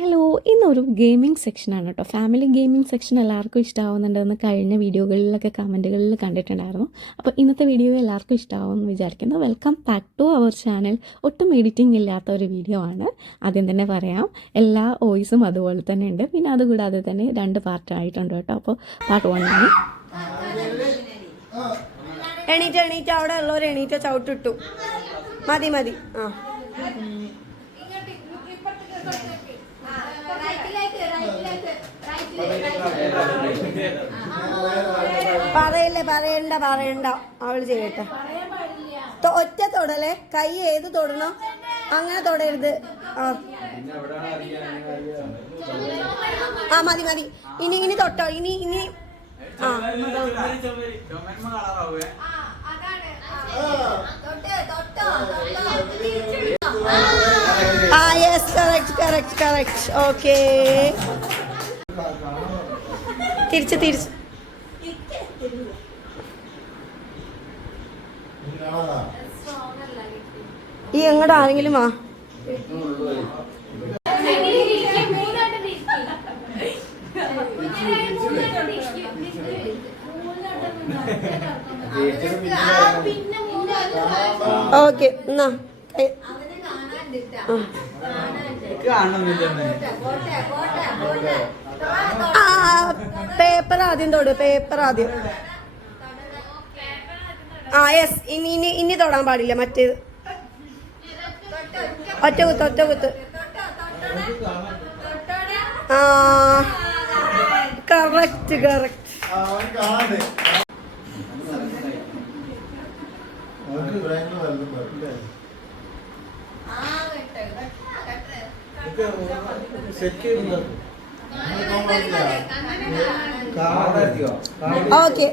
Hello, ഇന്നൊരു gaming സെക്ഷനാണ് കേട്ടോ. ഫാമിലി ഗെയിമിംഗ് സെക്ഷൻ എല്ലാവർക്കും ഇഷ്ടമാവുന്നുണ്ടെന്ന് കഴിഞ്ഞ വീഡിയോകളിലൊക്കെ കമൻറ്റുകളിൽ കണ്ടിട്ടുണ്ടായിരുന്നു. അപ്പോൾ ഇന്നത്തെ വീഡിയോ എല്ലാവർക്കും ഇഷ്ടമാവുമെന്ന് വിചാരിക്കുന്നു. Welcome back to our channel. ഒട്ടും എഡിറ്റിംഗ് ഇല്ലാത്ത ഒരു വീഡിയോ ആണ്. ആദ്യം തന്നെ പറയാം, എല്ലാ വോയിസും അതുപോലെ തന്നെ ഉണ്ട്. പിന്നെ അതുകൂടാതെ തന്നെ 2 പാർട്ടായിട്ടുണ്ട് കേട്ടോ. അപ്പോൾ പാർട്ട് 1 ആണ്. എണീറ്റ് അവിടെ ഉള്ളവർ എണീറ്റ ചവിട്ടിട്ടു. മതി ആ പറയണ്ട അവള് ചെയ്യട്ടെ. ഒറ്റ തൊടലേ, കൈ ഏത് തൊടണം, അങ്ങനെ തൊടരുത്. ആ മതി ഇനി തൊട്ടോ, ഇനി യെസ്, കറക്റ്റ്. ഓക്കേ, തിരിച്ച് ഈ എങ്ങോട്ട് ആരെങ്കിലും വാ. ഓക്കെ, എന്നാ പേപ്പർ ആദ്യം തൊട്, പേപ്പർ ആദ്യം. യെസ്, ഇനി തൊടാൻ പാടില്ല. മറ്റേത് ഒറ്റ കുത്ത്. കറക്റ്റ്. ഓക്കെ,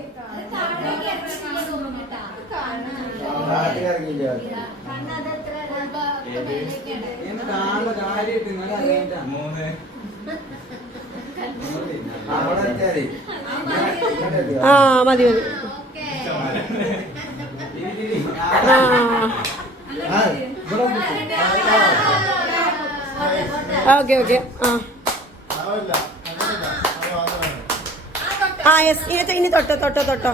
മതി ഓക്കെ. യെസ്, ഇനി തൊട്ടോ.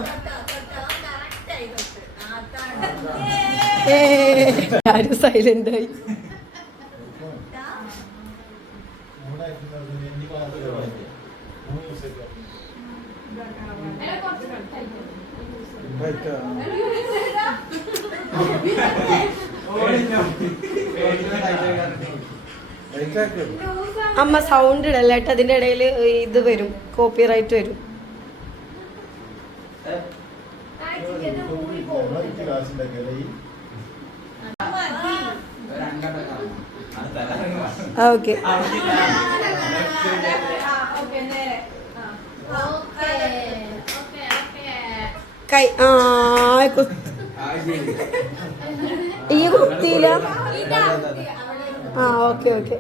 ആരും സൈലന്റായി. അമ്മ സൗണ്ട് ഇടല്ലേ കേട്ടോ, അതിന്റെ ഇടയിൽ ഇത് വരും, കോപ്പിറൈറ്റ് വരും. ഓക്കെ, കൈ ഈ കുത്തിയില്ല. ഓക്കെ.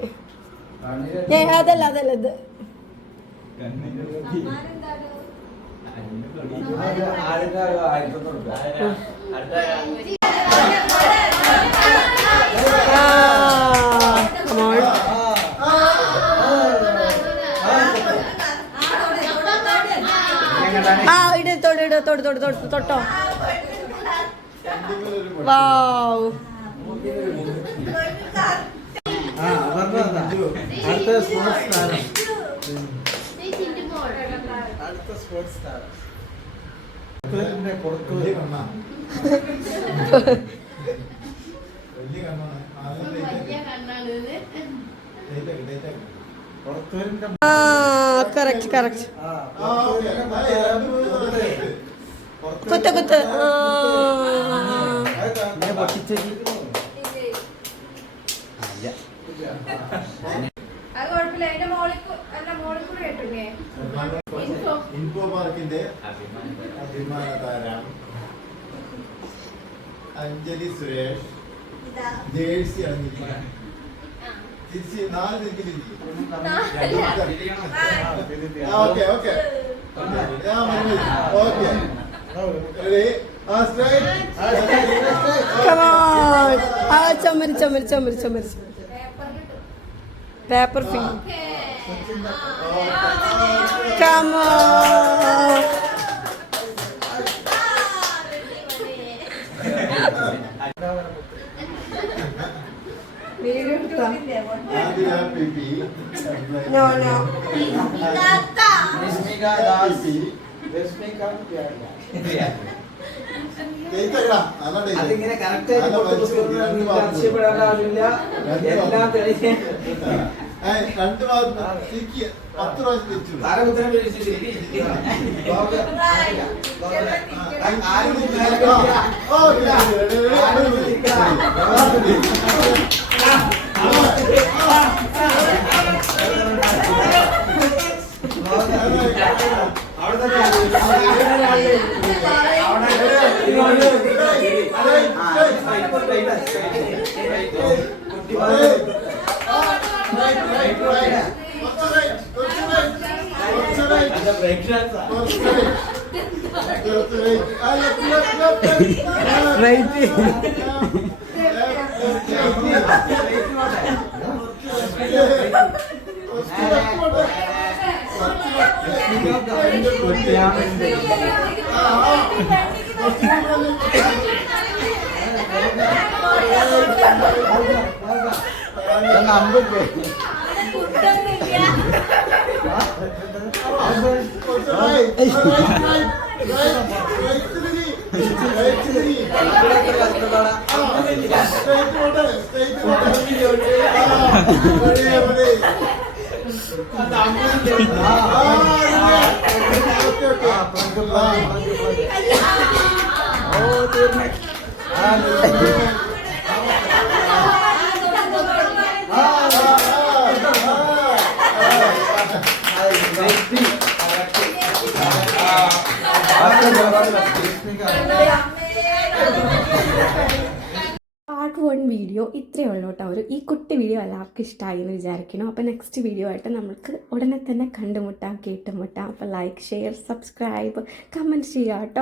അതല്ല ഇത്. തൊട്ടോ. വാവ്, കറക്റ്റ്. കുത്ത്. ഇൻഫോ പാർക്കിന്റെ അഭിമാന താരം അഞ്ജലി സുരേഷ് ജേഴ്സി അണിഞ്ഞിരിക്കുകയാണ്. തിരിച്ച് 4 തിരിച്ചിരിക്കും. ചുമരി paper finger Come on. Adira Pipi. No, no. Resmika Das. Resmika അതിങ്ങനെ കറക്റ്റ് ആയിട്ട് ആവശ്യപ്പെടേണ്ട ആവശ്യമില്ല എല്ലാം തെളിഞ്ഞ് രണ്ട് ഭാഗത്ത് 10 പ്രാവശ്യം തിരിച്ചു താരപുത്രം പാർട്ട് 1 വീഡിയോ ഇത്രയേ ഉള്ളൂ കേട്ടോ. ഈ കുട്ടി വീഡിയോ എല്ലാവർക്കും ഇഷ്ടമായി എന്ന് വിചാരിക്കണം. അപ്പോൾ നെക്സ്റ്റ് വീഡിയോ ആയിട്ട് നമുക്ക് ഉടനെ തന്നെ കണ്ടുമുട്ടാം, കേട്ടുമുട്ടാം. അപ്പോൾ ലൈക്ക്, ഷെയർ, സബ്സ്ക്രൈബ്, കമൻറ്റ് ചെയ്യുക കേട്ടോ.